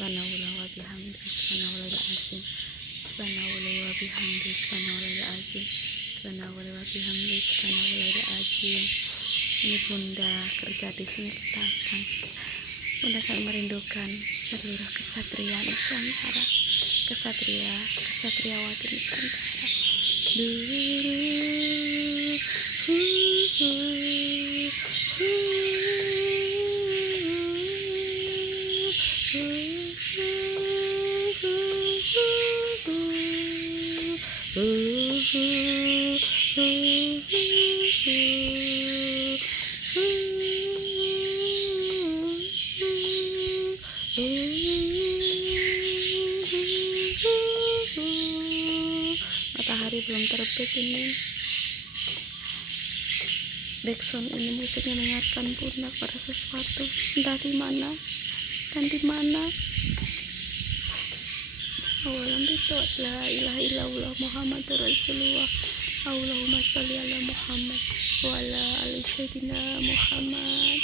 subhanallah wa bihamdi, subhanallahil azim, subhanallah wa bihamdi, subhanallahil azim, subhanallah wa bihamdi, subhanallahil azim. Ini bunda kerja di sini ketakan. Bunda sangat merindukan seluruh kesatria Nusantara, kesatriawati Nusantara. Matahari belum terbit ini. Backsound ini musiknya mengingatkan bunda pada sesuatu, entah di mana dan di mana. Awalan itu la ilaha illallah Muhammadur Rasulullah. Allahumma sholli ala Muhammad wa ala ali sayyidina Muhammad.